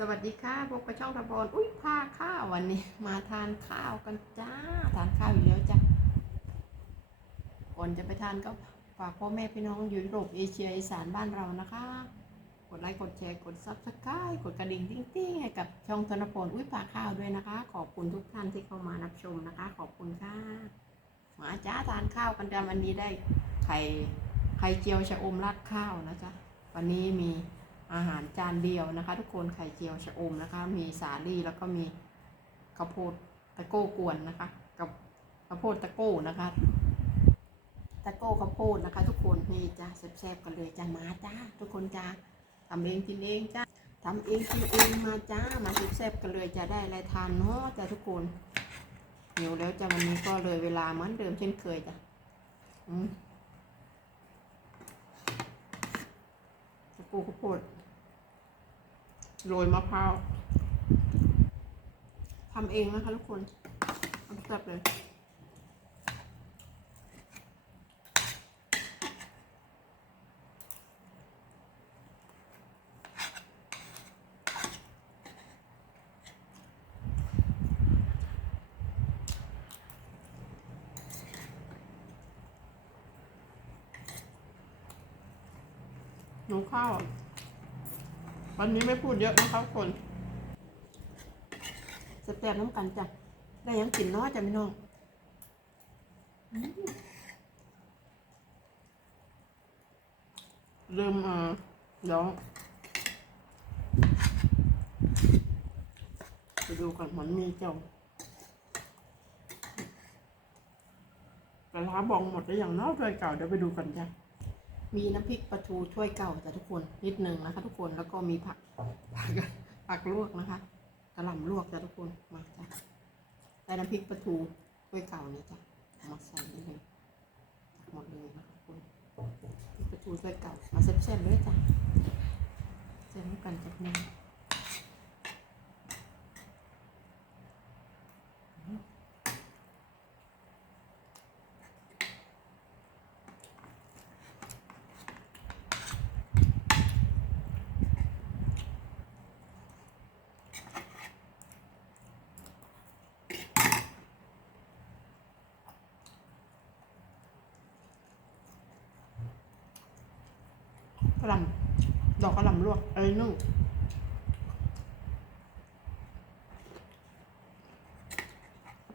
สวัสดีค่ะพบกับช่องตะบอนอุ้ยพาข้าววันนี้ มาทานข้าวกันจ้า ทานข้าวอยู่แล้วจ้ะก่อนจะไปทานก็ฝากพ่อแม่พี่น้องอยู่ยุโรปเอเชียอีสานบ้านเรานะคะ กดไลค์กดแชร์กดซับสไครต์กดกระดิ่งติ้งๆให้กับช่องธนพลอุ้ยพาข้าวด้วยนะคะ ขอบคุณทุกท่านที่เข้ามารับชมนะคะ ขอบคุณค่ะมาจ้าทานข้าวกันจ้าวันนี้ได้ไข่ไข่เจียวชะอมราดข้าวนะจ๊ะวันนี้มี อาหารจานเดียวนะคะ ทุกคนไข่เจียวชะอมนะคะ มีสาลี่แล้วก็มีข้าวโพดตะโก้กวนนะคะ กับข้าวโพดตะโก้นะคะ ตะโก้ข้าวโพดนะคะ ทุกคนนี่จ้าแซ่บๆกันเลยจ้ามาจ้าทุกคนจ้าทำเองกินเองจ้าทำเองกินเองมาจ้ามาแซ่บๆกันเลยจะได้อะไรทานเนาะจ้าทุกคนหิวแล้วจ้าวันนี้ก็เลยเวลาเหมือนเดิมเช่นเคยจ้าอืม ตะโก้ข้าวโพดโรยมะพร้าวทำเองนะคะทุกคนทำแซ่บเลย หนูข้าว วันนี้ไม่พูดเยอะนะครับคนแซ่บๆน้ำกันจ้ะ ได้ยังกลิ่นน้อจ้ะพี่น้องเริ่มอ่าเดี๋ยวไปดูก่อนมันมีเจ้าปลาร้าบองหมดแล้อย่างเนอกถ้วยเก่าเดี๋ยวไปดูกันจ้ะ มีน้ำพริกปลาทูถ้วยเก่าจ้ะทุกคนนิดนึงนะคะ ทุกคนแล้วก็มีผักผักผักลวกนะคะกระหล่ำลวกจ้ะทุกคนมาจ้ะใส่น้ำพริกปลาทูถ้วยเก่านี่จ้ะมาใส่เลยตักหมดเลยนะคะทุกคนปลาทูถ้วยเก่ามาเซ่บๆเลยจ้ะแซ่บกันจากนี้ก ระหล่ำดอกกระหล่ำลวกเอ้ยนึ่ง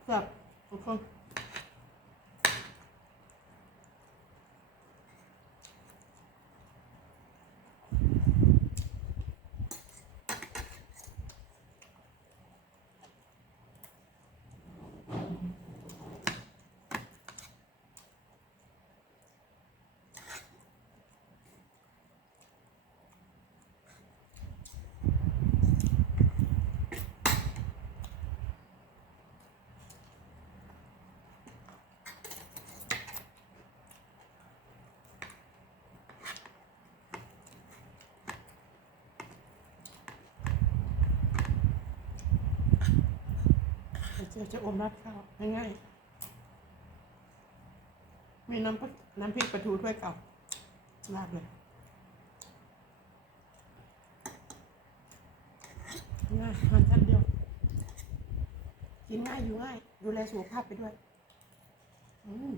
แซ่บทุกคน เจียวจะอมรัดข้าวง่ายๆ มีน้ำพริกน้ำพริกปลาทูถ้วยเก่าราดเลย ง่ายทานชั้นเดียว กินง่ายอยู่ง่าย ดูแลสุขภาพไปด้วย อืม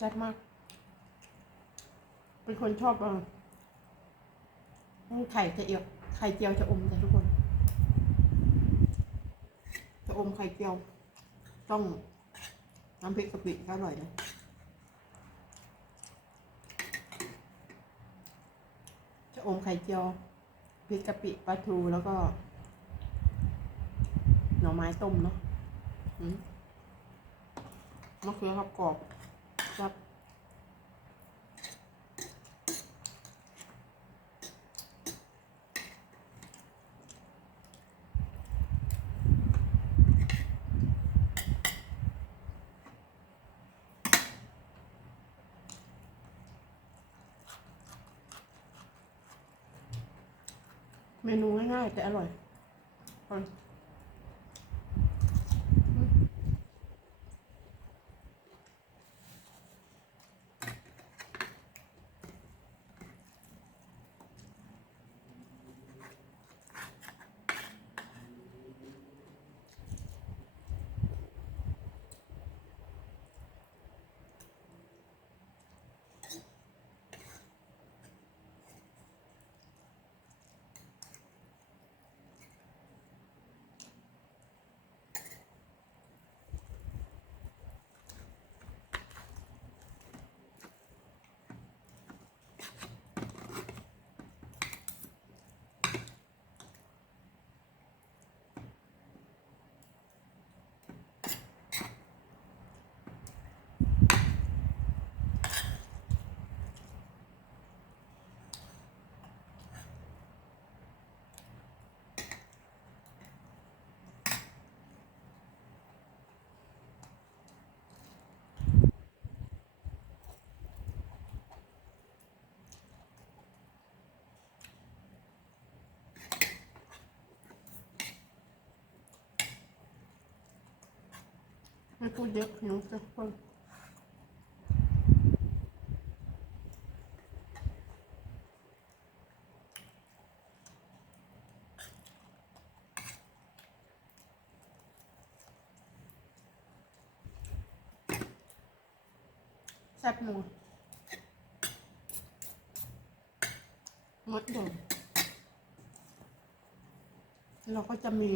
จัดมาก เป็นคนชอบเออไข่จะเอียวไข่เจียวจะอมจ้ะทุกคน จะอมไข่เจียว ต้องน้ำพริกกะปิก็อร่อยนะจะอมไข่เจียวพริกกะปิปลาทูแล้วก็ หน่อไม้ต้มเนาะมะเขือครับกรอบ ครับเมนูง่ายๆแต่อร่อยอร่อย ไม่พูดเยอะหิวจะคนแซ่บหมูมดเดิมเราก็จะมี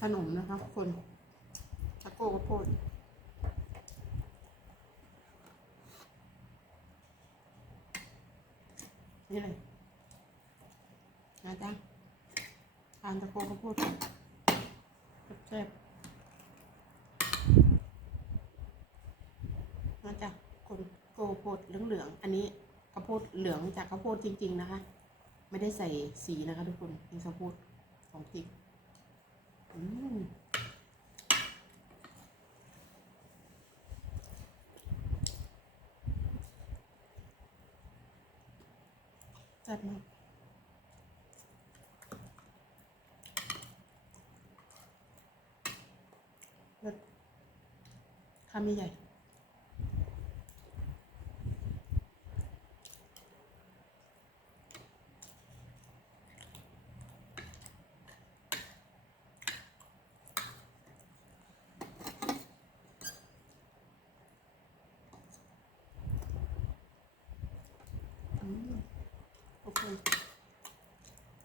ขนมนะคะทุกคน ตะโก้กระโพดนี่เลยนะจ๊ะทานตะโก้กระโพดแซ่บนะจ๊ะคนโกโพดเหลืองๆอันนี้ข้าวโพดเหลืองจากข้าวโพดจริง ๆ นะคะ ไม่ได้ใส่สีนะคะ ทุกคนเป็นข้าวโพดของจริงอืม จัดมากเลิศคำใหญ่อืม โอเค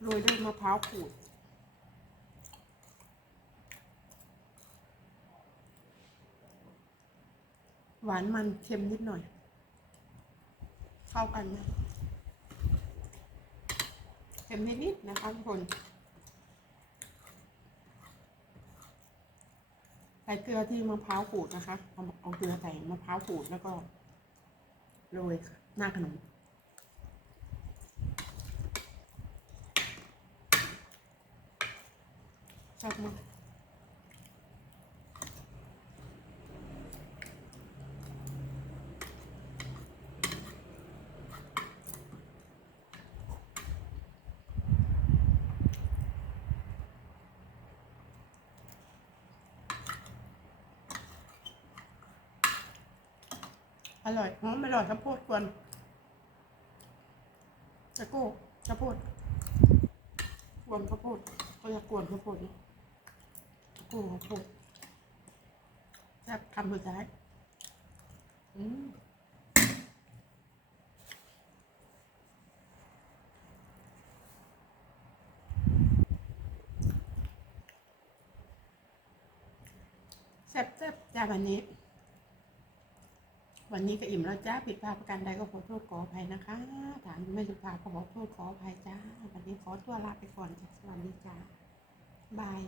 โรยด้วยมะพร้าวขูดหวานมันเค็มนิดหน่อย เข้ากันนะเค็มนิดๆนะคะทุกคนใส่เกลือที่มะพร้าวขูดนะคะเอาเอาเกลือใส่มะพร้าวขูดแล้วก็โรยหน้าขนม ชอบมาอร่อยหอมอร่อยข้าวโพดกวนตะโก้ข้าวโพดกวนข้าวโพดเขาจะกวนข้าวโพดนะโอ้โหแซ่บคำสุดท้ายอืมแซ่บๆจ้าวันนี้ วันนี้ก็อิ่มแล้วจ้าผิดพลาดประการใดก็ขอโทษขออภัยนะคะ ถามไม่สุภาพก็ขอโทษขออภัยจ้า วันนี้ขอตัวลาไปก่อนจ้ะสวัสดีจ้าบาย